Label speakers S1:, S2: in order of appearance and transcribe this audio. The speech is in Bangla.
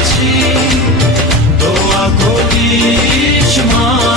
S1: আছি। দোয়া করিস মা।